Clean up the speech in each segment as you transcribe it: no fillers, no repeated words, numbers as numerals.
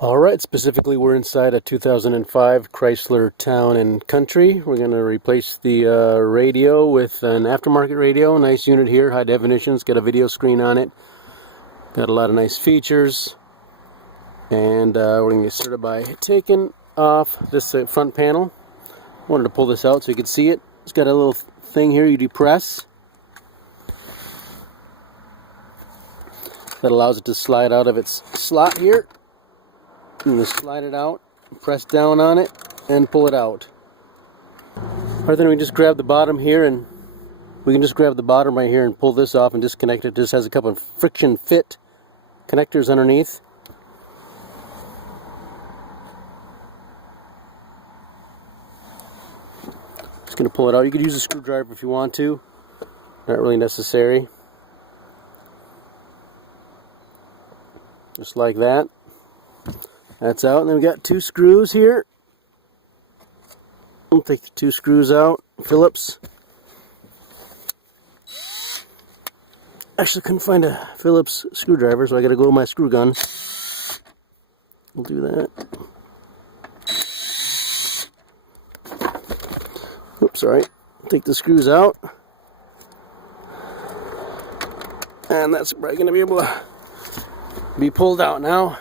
Alright, specifically we're inside a 2005 Chrysler Town and Country. We're going to replace the radio with an aftermarket radio. Nice unit here, high definition. It's got a video screen on it. Got a lot of nice features. And we're going to get started by taking off this front panel. Wanted to pull this out so you can see it. It's got a little thing here you depress. That allows it to slide out of its slot here. You just slide it out, press down on it, and pull it out. Or then we just grab the bottom here, and we can just grab the bottom right here and pull this off and disconnect it. This has a couple of friction fit connectors underneath. Just going to pull it out. You could use a screwdriver if you want to. Not really necessary. Just like that. That's out, and then we got two screws here. I'll take the two screws out. Phillips. Actually, couldn't find a Phillips screwdriver, so I got to go with my screw gun. We'll do that. Oops, sorry. Take the screws out, and that's probably going to be able to be pulled out now.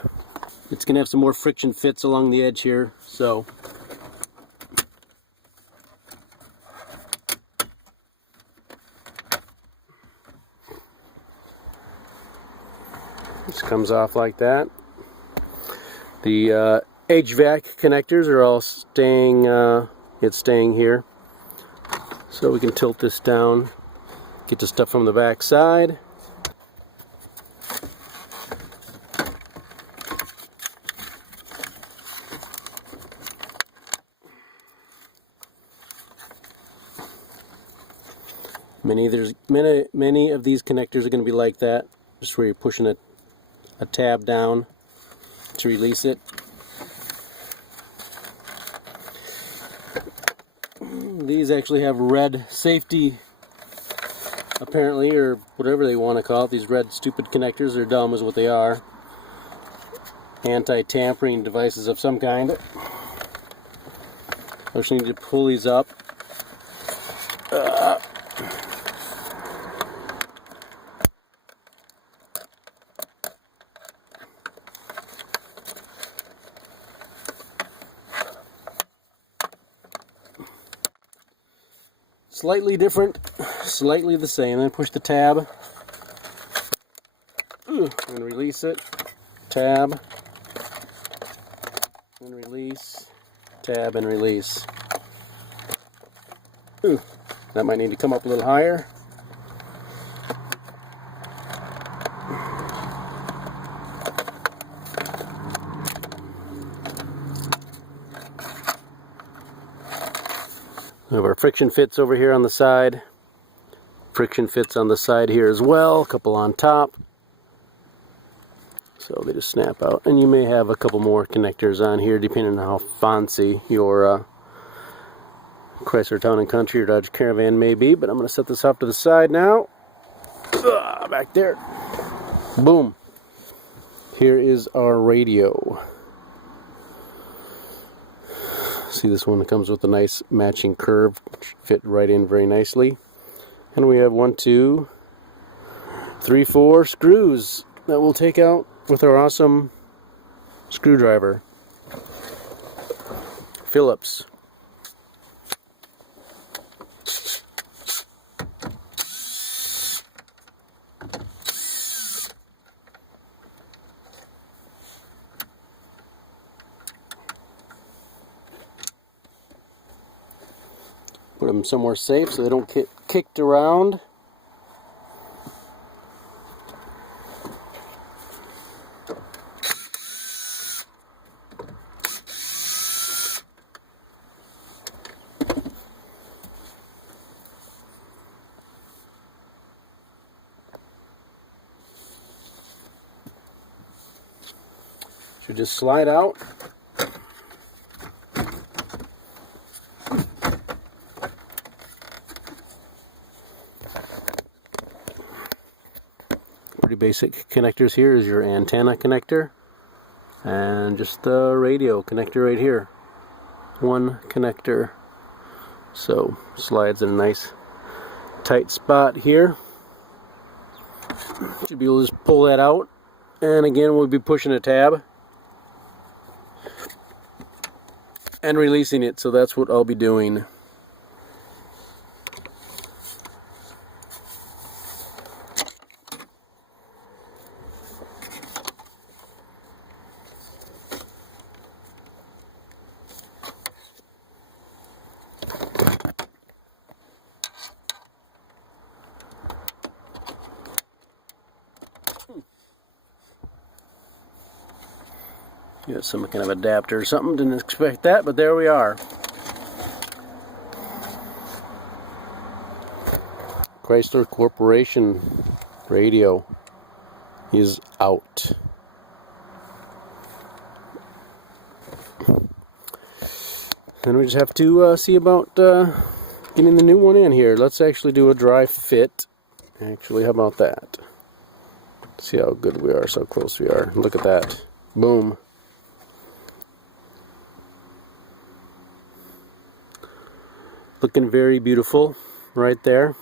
It's going to have some more friction fits along the edge here, so this comes off like that. The HVAC connectors are all staying, it's staying here, so we can tilt this down, get the stuff from the back side. Many of these connectors are going to be like that, just where you're pushing a tab down to release it. These actually have red safety, apparently, or whatever they want to call it. These red stupid connectors are dumb is what they are. Anti-tampering devices of some kind. I just need to pull these up. Slightly different, slightly the same. Then push the tab and release it. Tab and release. Tab and release. That might need to come up a little higher. We have our friction fits over here on the side. Friction fits on the side here as well. A couple on top. So they just snap out. And you may have a couple more connectors on here depending on how fancy your Chrysler Town and Country or Dodge Caravan may be. But I'm going to set this off to the side now. Back there. Boom. Here is our radio. See, this one comes with a nice matching curve, which fit right in very nicely. And we have 1, 2, 3, 4 screws that we'll take out with our awesome screwdriver. Phillips. Put them somewhere safe so they don't get kicked around. Should just slide out. Pretty basic connectors here is your antenna connector. and just the radio connector right here. One connector, so slides in a nice tight spot here. Should be able to just pull that out, and again we'll be pushing a tab and releasing it, so that's what I'll be doing. Got some kind of adapter or something, didn't expect that, but there we are. Chrysler Corporation radio is out. Then we just have to see about getting the new one in here. Let's actually do a dry fit. Actually, how about that? See how good we are, so close we are. Look at that. Boom. Looking very beautiful right there.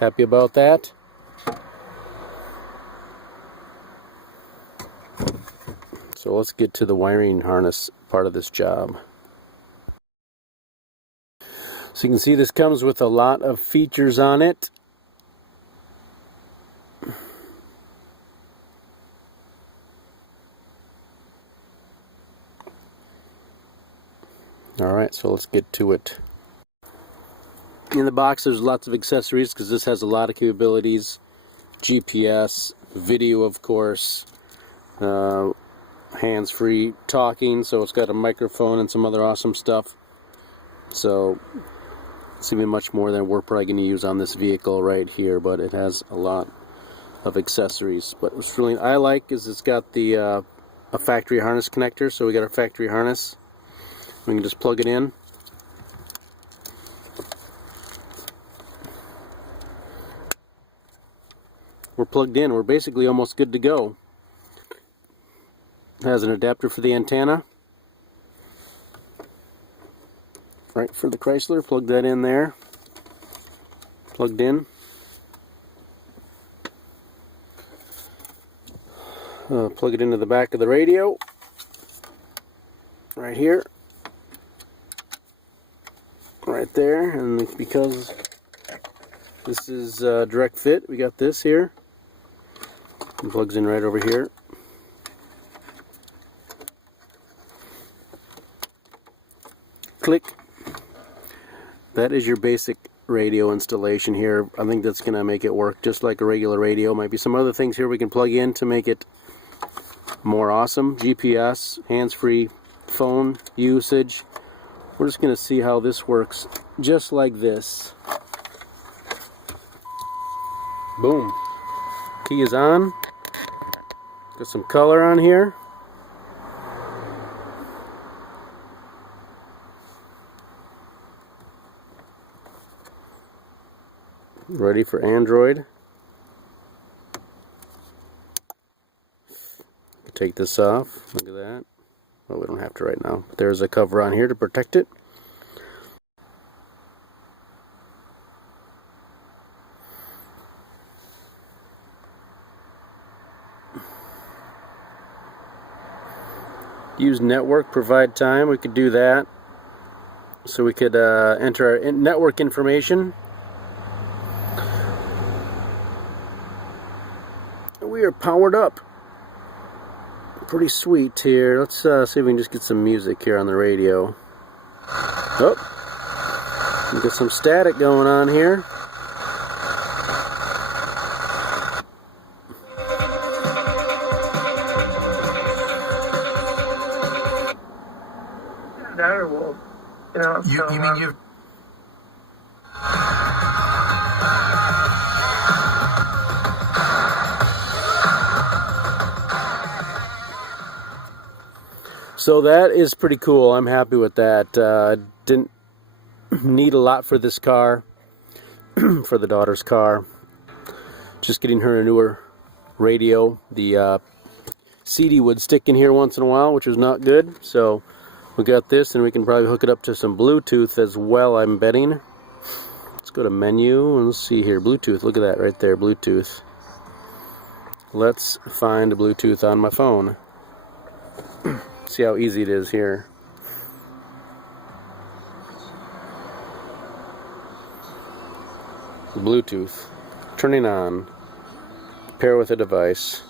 Happy about that. So let's get to the wiring harness part of this job. So you can see this comes with a lot of features on it. Alright, so let's get to it. In the box there's lots of accessories because this has a lot of capabilities. GPS, video of course, hands-free talking, so it's got a microphone and some other awesome stuff. So it's even much more than we're probably going to use on this vehicle right here, but it has a lot of accessories. But what's really I like is it's got the a factory harness connector, so we got our factory harness. We can just plug it in. We're plugged in. We're basically almost good to go. It has an adapter for the antenna. Right for the Chrysler. Plug that in there. Plugged in. Plug it into the back of the radio. Right here. Right there. And because this is direct fit, we got this here. It plugs in right over here. Click. That is your basic radio installation here. I think that's going to make it work just like a regular radio. Might be some other things here we can plug in to make it more awesome. GPS, hands-free phone usage. We're just going to see how this works just like this. Boom. Key is on. Got some color on here. Ready for Android. Take this off. Look at that. Well, we don't have to right now. But there's a cover on here to protect it. Use network, provide time. We could do that. So we could enter our network information. We are powered up. Pretty sweet here. Let's see if we can just get some music here on the radio. Oh, we got some static going on here. That or we'll, you mean you? So that is pretty cool. I'm happy with that. Didn't need a lot for this car, for the daughter's car. Just getting her a newer radio, the CD would stick in here once in a while, which was not good. So we got this, and we can probably hook it up to some Bluetooth as well, I'm betting. Let's go to menu and let's see here. Bluetooth, look at that right there, Bluetooth. Let's find Bluetooth on my phone. See how easy it is here. Bluetooth, turning on, pair with a device,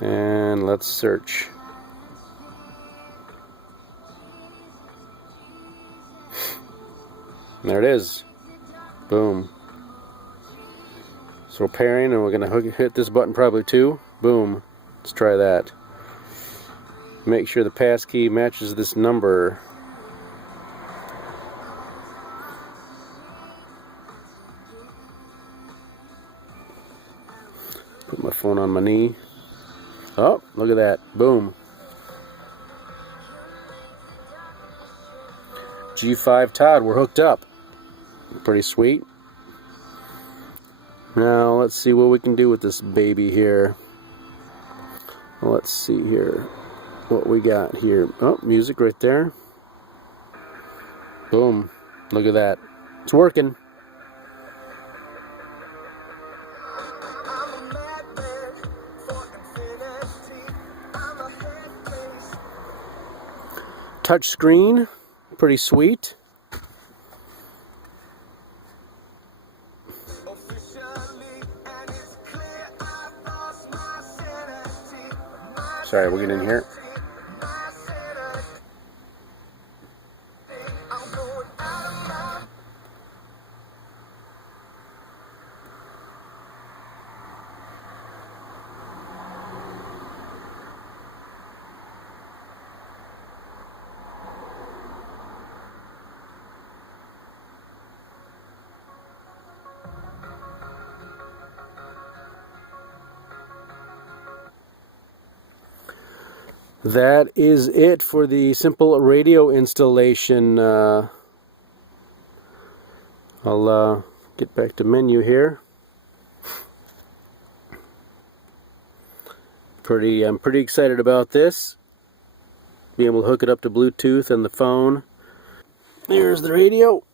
and let's search. And there it is. Boom. So we're pairing, and we're going to hit this button probably too. Boom. Let's try that. Make sure the passkey matches this number. Put my phone on my knee. Oh, look at that. Boom. G5 Todd, we're hooked up. Pretty sweet. Now, let's see what we can do with this baby here. Let's see here what we got here. Oh, music right there. Boom. Look at that. It's working. Touch screen, pretty sweet. Sorry, we'll get in here. That is it for the simple radio installation. I'll get back to menu here. I'm pretty excited about this. Being able to hook it up to Bluetooth and the phone. There's the radio.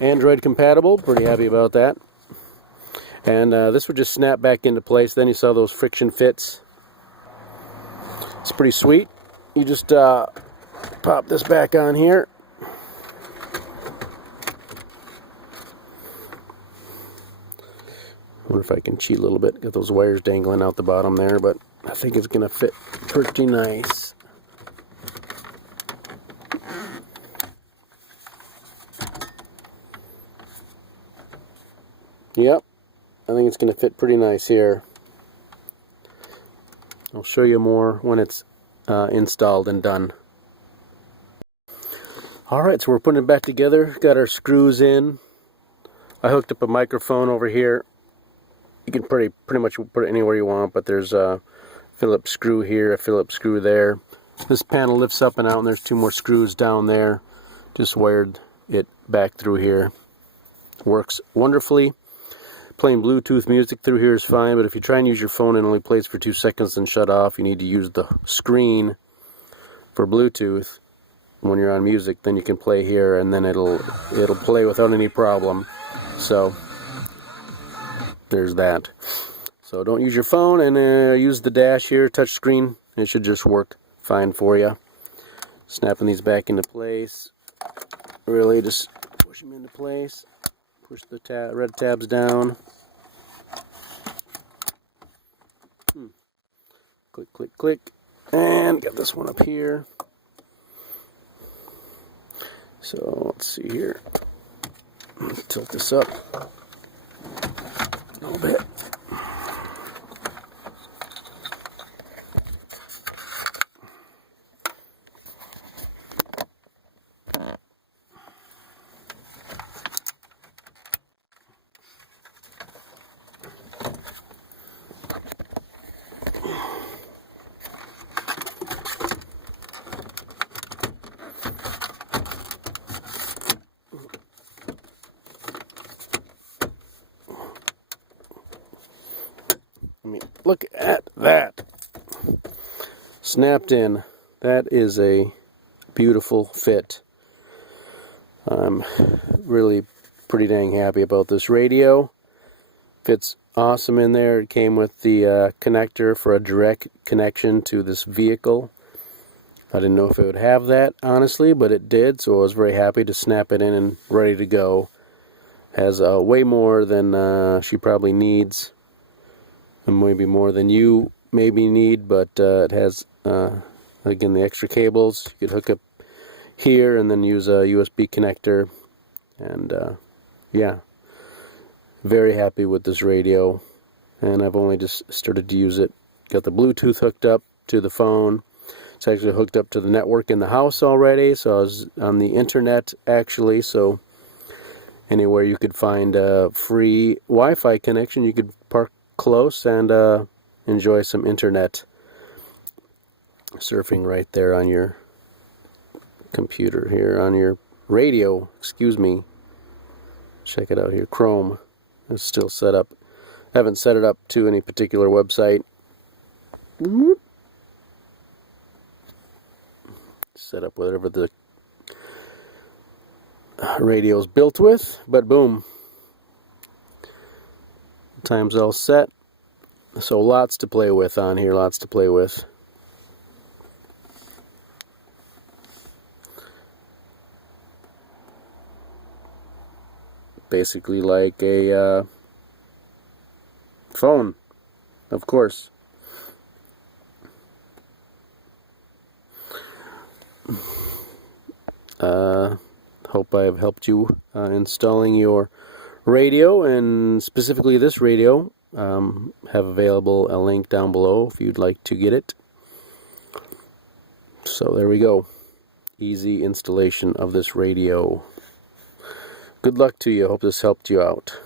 Android compatible, pretty happy about that. And this would just snap back into place. Then you saw those friction fits. It's pretty sweet. You just pop this back on here. I wonder if I can cheat a little bit. Got those wires dangling out the bottom there, but I think it's going to fit pretty nice. Yep, I think it's going to fit pretty nice here. I'll show you more when it's installed and done. Alright, so we're putting it back together. Got our screws in. I hooked up a microphone over here. You can pretty much put it anywhere you want, but there's a Phillips screw here, a Phillips screw there. This panel lifts up and out, and there's two more screws down there. Just wired it back through here. Works wonderfully. Playing Bluetooth music through here is fine, but if you try and use your phone and only plays for 2 seconds and shut off, you need to use the screen for Bluetooth. When you're on music, then you can play here, and then it'll play without any problem. So there's that. So don't use your phone, and use the dash here, touch screen. It should just work fine for you. Snapping these back into place. Really just push them into place. Push the red tabs down. Click, click, click. And got this one up here. So let's see here. Let's tilt this up a little bit. I mean, look at that. Snapped in. That is a beautiful fit. I'm really pretty dang happy about this radio. Fits awesome in there. It came with the connector for a direct connection to this vehicle. I didn't know if it would have that, honestly, but it did, so I was very happy to snap it in and ready to go. Has way more than she probably needs, and maybe more than you maybe need, but it has, again, the extra cables. You could hook up here and then use a USB connector, and yeah, very happy with this radio, and I've only just started to use it. Got the Bluetooth hooked up to the phone. It's actually hooked up to the network in the house already, so I was on the internet actually, so anywhere you could find a free Wi-Fi connection, you could park close and enjoy some internet surfing right there on your computer here, on your radio, excuse me. Check it out here, Chrome. It's still set up. I haven't set it up to any particular website. Set up whatever the radio's built with, but boom. Time's all set. So lots to play with on here, lots to play with. Basically like a phone, of course. Hope I've helped you installing your radio, and specifically this radio. Have available a link down below if you'd like to get it. So there we go. Easy installation of this radio. Good luck to you. Hope this helped you out.